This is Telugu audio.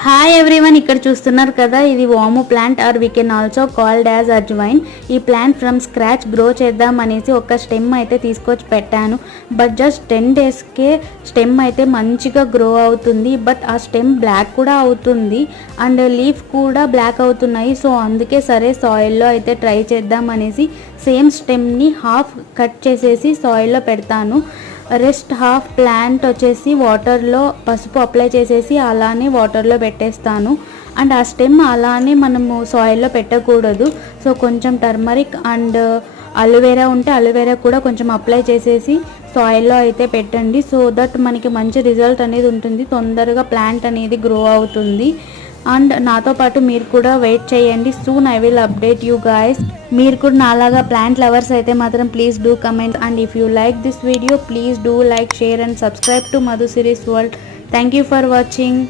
హాయ్ ఎవ్రీవన్, ఇక్కడ చూస్తున్నారు కదా, ఇది వాము plant or we can also called as ajwain. ఈ ప్లాంట్ ఫ్రమ్ స్క్రాచ్ గ్రో చేద్దాం అనేసి ఒక స్టెమ్ అయితే తీసుకొచ్చి పెట్టాను. బట్ జస్ట్ 10 డేస్కే స్టెమ్ అయితే మంచిగా గ్రో అవుతుంది. బట్ ఆ స్టెమ్ బ్లాక్ కూడా అవుతుంది అండ్ లీఫ్ కూడా బ్లాక్ అవుతున్నాయి. సో అందుకే సరే సాయిల్లో అయితే ట్రై చేద్దాం అనేసి సేమ్ స్టెమ్ని హాఫ్ కట్ చేసేసి సాయిల్లో పెడతాను. రెస్ట్ హాఫ్ ప్లాంట్ వచ్చేసి వాటర్లో పసుపు అప్లై చేసేసి అలానే వాటర్లో పెట్టేస్తాను. అండ్ ఆ స్టెమ్ అలానే మనము సాయిల్లో పెట్టకూడదు. సో కొంచెం టర్మరిక్ అండ్ అలోవెరా ఉంటే అలోవెరా కూడా కొంచెం అప్లై చేసేసి సాయిల్లో అయితే పెట్టండి. సో దట్ మనకి మంచి రిజల్ట్ అనేది ఉంటుంది, తొందరగా ప్లాంట్ అనేది గ్రో అవుతుంది. అండ్ నాతో పాటు మీరు కూడా వెయిట్ చేయండి. Soon I will update you guys. మీరు కూడా నాలాగా ప్లాంట్ లవర్స్ అయితే మాత్రం please do comment. And if you like this video please do like, share and subscribe to Madhu series world. Thank you for watching.